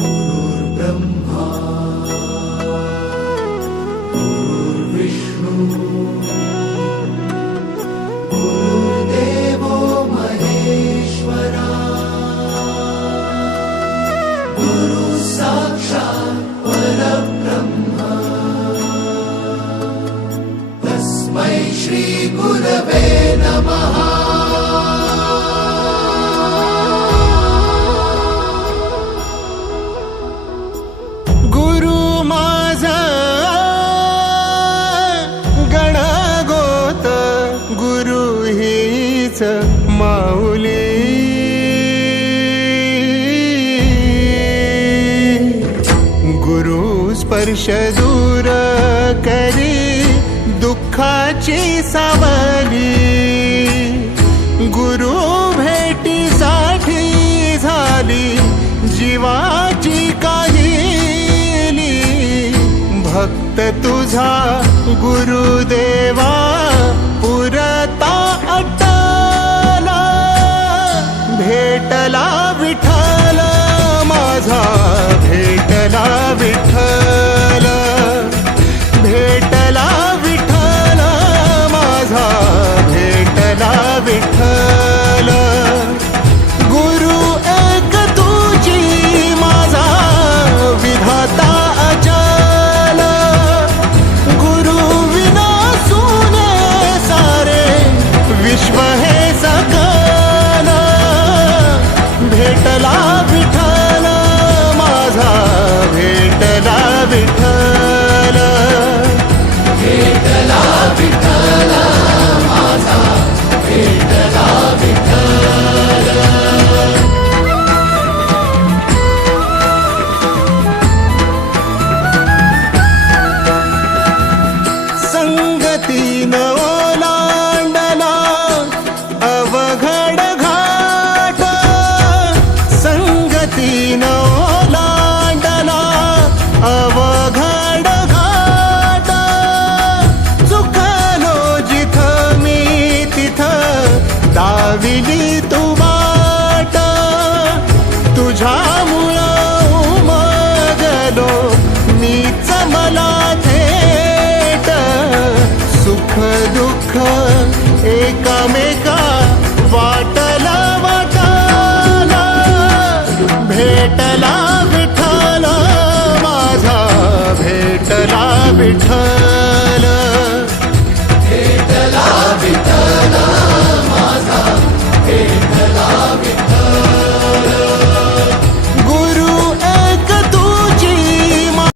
गुरुर्ब्रह्मा गुरुर्विष्णू गुरुर्देवो महेश्वरा गुरु साक्षात् परब्रह्म तस्मै श्री गुरवे नमः। माऊली गुरु स्पर्श दूर करी दुःखाची सावली, गुरु भेटीसाठी झाली जीवाची काहिली। भक्त तुझा गुरुदेवा पुरता अटला, भेटला विठ्ठल माझा, भेटला विठ्ठल, भेटला विठ्ठल माझा, भेटला विठ्ठल। गुरु एक तुझी माझा विधाता अचल, गुरु विना सुने सारे विश्व हे सकल। भेटला विठ्ठल माझा, भेटला विठ्ठल, भेटला विठ्ठल माझा, भेटला विठ्ठल। संगतीन ओलांडला अवघड घाट, संगतीन ओलांडला अवघड घाट। चुकलो जिथं मी तिथं दाविली तू वाट, तुझ्यामुळं उमगलो मीच मला थेट। सुख दुःख एकामेका वाटला वाटाला, भेटला विठ्ठल माझा, भेटला विठ्ठल।